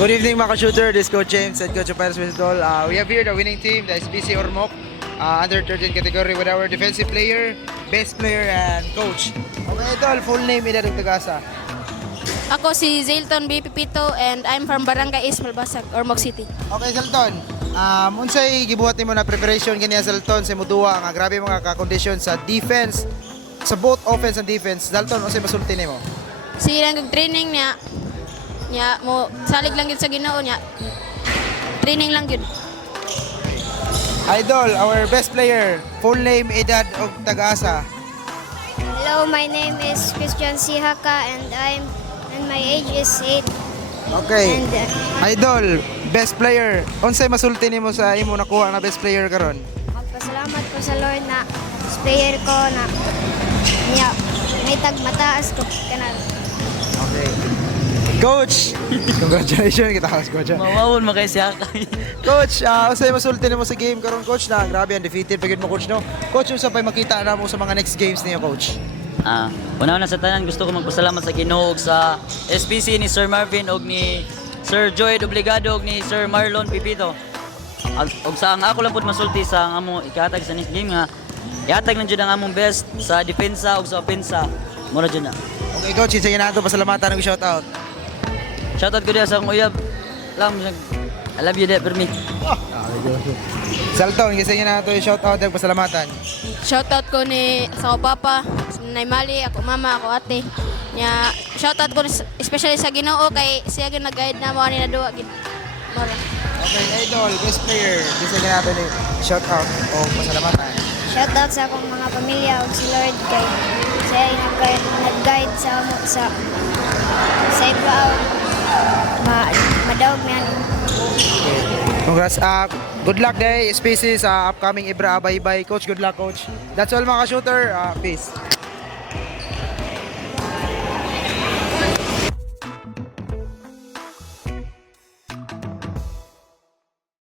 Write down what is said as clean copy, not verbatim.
Good evening mga ka-shooter, this is Coach James and Coach Paris Wisdol. We have here the winning team, the SBC Ormoc, under 13 category with our defensive player, best player, and coach. Okay, Idol, full name, edad ug tagasa. Ako si Zailton B. Pipito and I'm from Barangay East Malbasag, Ormoc City. Okay, Zalton, unsay gibuhat nimo na preparation kaniya Zalton sa muduwa nga grabe mga ka-condition sa defense, sa both offense and defense. Zalton, unsay masulti nimo? Sige lang training niya. Nya mo salig lang yun sa Ginoo niya. Training lang yun. Idol, our best player, full name, edad ug tagasa. Hello, my name is Christian Sihaka and my age is 8. Okay. And Idol, best player. Unsay masulti nimo sa imo nakuha na best player karon? magpasalamat ko sa Lord na player ko na niya may tagmataas ko kanal. Okay. Coach, congratulations kita Coach. Mawawon mo kay siya. Coach, unsay masulti nimo sa game karon Coach na grabe undefeated pagid mo Coach no. Coach, unsa pay makita na mo sa mga next games niyo Coach? Una sa tanan gusto ko magpasalamat sa Ginoo ug sa SPC ni Sir Marvin ug ni Sir Joyd Obligado ug ni Sir Marlon Pipito. Ug sa ang ako lang pud masulti sa ang amo ikatag sa next game nga ihatag lang jud ang among best sa depensa ug sa opensa. Mura jud na. Okay Coach, sige na ato pasalamatan ug shout out. Shoutout ko diya sa akong uyab. I love you there for me. Zalton, sige na ato shout out ug pasalamatan. Shoutout ko ni sa ako papa, sa Nanay Mali, ako mama, ako ate. Nya shoutout ko especially sa Ginoo kay siya gyud nag-guide na mo ani na duwa gid. Mara. Okay, Idol, best player. Sige na ato ni shout out o pasalamatan. Shoutout sa akong mga pamilya ug si Lord kay siya ay nag-guide sa amo sa ibaw. Madawag niyan. Congrats. Good luck day, species sa upcoming Ibra Bye-bye. Coach, good luck coach. That's all mga shooter. Peace.